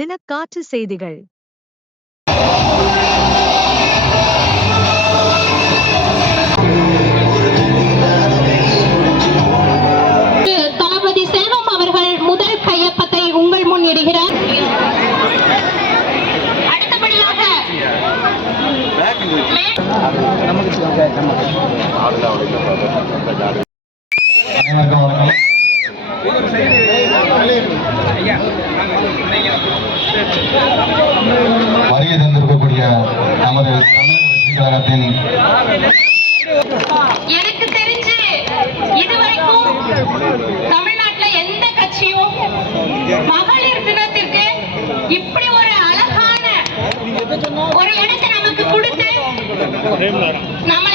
பயண காற்று செய்திகள். தளபதி செல்வம் அவர்கள் முதல் கையொப்பத்தை உங்கள் முன் இடுகிறார். அடுத்தபடியாக அனைவருக்கும் வணக்கம் கழகத்தின் எனக்கு தெரிஞ்சு இதுவரைக்கும் தமிழ்நாட்டுல எந்த கட்சியும் மகளிர் தினத்திற்கு இப்படி ஒரு அழகான ஒரு இடத்தை நமக்கு கொடுத்து நம்மள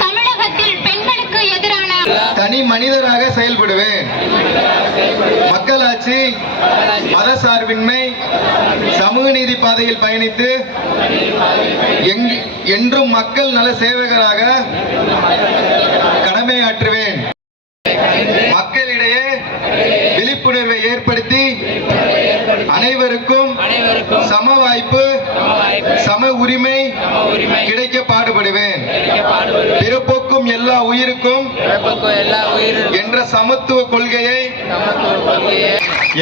தமிழகத்தில் பெண்களுக்கு எதிரான தனி மனிதராக செயல்படுவேன். மக்களாட்சி மதசார்பின்மை சமூக நீதி பாதையில் பயணித்து என்றும் மக்கள் நல சேவகராக கடமையாற்றுவேன் மக்களிடையே விழிப்புணர்வை ஏற்படுத்தி அனைவருக்கும் சம வாய்ப்பு உரிமை கிடைக்க பாடுபடுவேன். பிறப்புக்கும் எல்லா உயிருக்கும் என்ற சமத்துவ கொள்கையை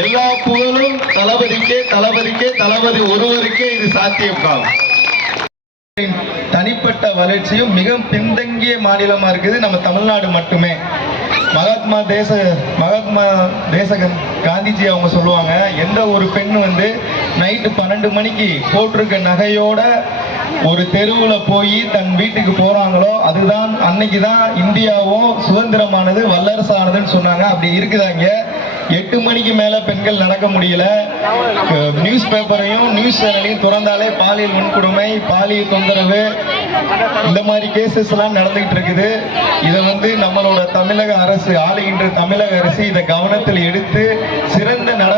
எல்லா புகழும் தளபதிக்கே தளபதிக்கே தளபதி ஒருவருக்கே இது சாத்தியம்தான் தனிப்பட்ட வளர்ச்சியும் மிக பின்தங்கிய மாநிலமா இருக்குது. நம்ம தமிழ்நாடு மட்டுமே. மகாத்மா தேச மகாத்மா தேச காந்திஜி அவங்க சொல்லுவாங்க எந்த ஒரு பெண் வந்து நைட்டு பன்னெண்டு மணிக்கு போட்டிருக்க நகையோட ஒரு தெருவில் போய் தன் வீட்டுக்கு போகிறாங்களோ அதுதான் அன்னைக்கு தான் இந்தியாவும் சுதந்திரமானது வல்லரசானதுன்னு சொன்னாங்க. அப்படி இருக்குதாங்க எட்டு மணிக்கு மேலே பெண்கள் நடக்க முடியல. நியூஸ் பேப்பரையும் நியூஸ் சேனலையும் திறந்தாலே பாலியல் வன்கொடுமை பாலியல் தொந்தரவு இந்த மாதிரி கேசஸ் எல்லாம் நடந்துகிட்டு இருக்குது. இதை வந்து நம்மளோட தமிழக அரசு ஆளுகின்ற தமிழக அரசு இதை கவனத்தில் எடுத்து சிறந்த நடவடிக்கை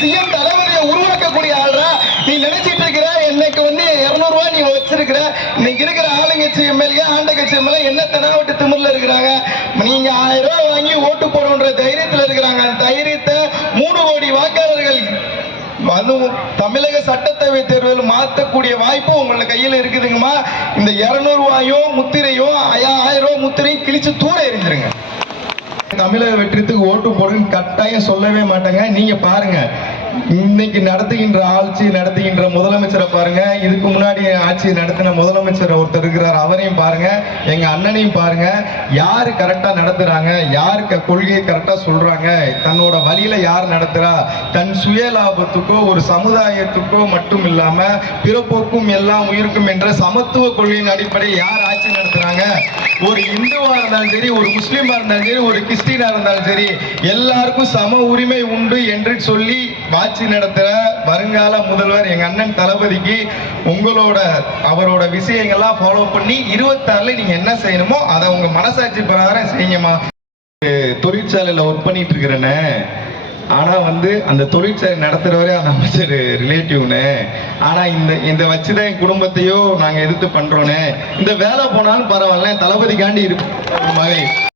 சிஎம் தளபதியை உருவாக்கக்கூடிய ஆள்ரா. நீ நினைச்சிட்டு இருக்கிற என்னைக்கு வந்து இருநூறு ரூபாய் நீ வச்சிருக்கிற இன்னைக்கு இருக்கிற ஆளுங்கட்சி எம்எல்ஏ ஆண்ட கட்சி எம்எல்ஏ என்ன தெனாவட்டு திமிர்ல இருக்கிறாங்க? நீங்க ஆயிரம் ரூபாய் வாங்கி ஓட்டு போடுன்ற தைரியத்தில் இருக்கிறாங்க. அந்த தைரியத்தை மூணு கோடி வாக்காளர்கள் அதுவும் தமிழக சட்டசபை தேர்தல் மாற்றக்கூடிய வாய்ப்பு உங்களோட கையில் இருக்குதுங்கம்மா. இந்த இரநூறுவாயும் ரூபாயும் முத்திரையும் ஆயிரம் ரூபாய் முத்திரையும் கிழிச்சு தூர எரிஞ்சிருங்க தமிழக வெற்றித்துக்கு ஓட்டு போடுன்னு கட்டாயம் சொல்லவே மாட்டாங்க. நீங்க பாருங்க. இன்னைக்கு நடத்துகின்ற ஆட்சி நடத்துகின்ற முதலமைச்சரை பாருங்க. இதுக்கு முன்னாடி ஆட்சி நடத்தின முதலமைச்சர் ஒருத்தர் இருக்கிறார். அவரையும் பாருங்க. எங்க அண்ணனையும் பாருங்க. யாரு கரெக்டா நடத்துறாங்க? யாருக்கு கொள்கையை கரெக்டா சொல்றாங்க? தன்னோட வழியில யார் நடத்துறா? தன் சுய லாபத்துக்கோ ஒரு சமுதாயத்துக்கோ மட்டும் இல்லாம பிறப்போக்கும் எல்லாம் உயிருக்கும் என்ற சமத்துவ கொள்கையின் அடிப்படையில் யார் ஆட்சி நடத்துறாங்க? ஒரு இந்துவா இருந்தாலும் சரி ஒரு முஸ்லீமா இருந்தாலும் சரி ஒரு கிறிஸ்டினா இருந்தாலும் சரி எல்லாருக்கும் சம உரிமை உண்டு என்று சொல்லி ஆட்சி நடத்துற வருங்கால முதல்வர் எங்க அண்ணன் தளபதிக்கு உங்களோட அவரோட விஷயங்கள்லாம் ஃபாலோ பண்ணி இருபத்தாறுல நீங்க என்ன செய்யணுமோ அதை உங்க மனசாட்சி பிரகாரம் செய்யுங்கம்மா. தொழிற்சாலையில ஒர்க் பண்ணிட்டு இருக்கிறேன்னு ஆனா வந்து அந்த தொழிற்சாலை நடத்துறவரே அந்த அமைச்சர் ரிலேட்டிவ்னு ஆனா இந்த இந்த வச்சுதான் என் குடும்பத்தையோ நாங்க எதிர்த்து பண்றோன்னு இந்த வேலை போனாலும் பரவாயில்ல தளபதிக்காண்டி இருக்கும் ஒரு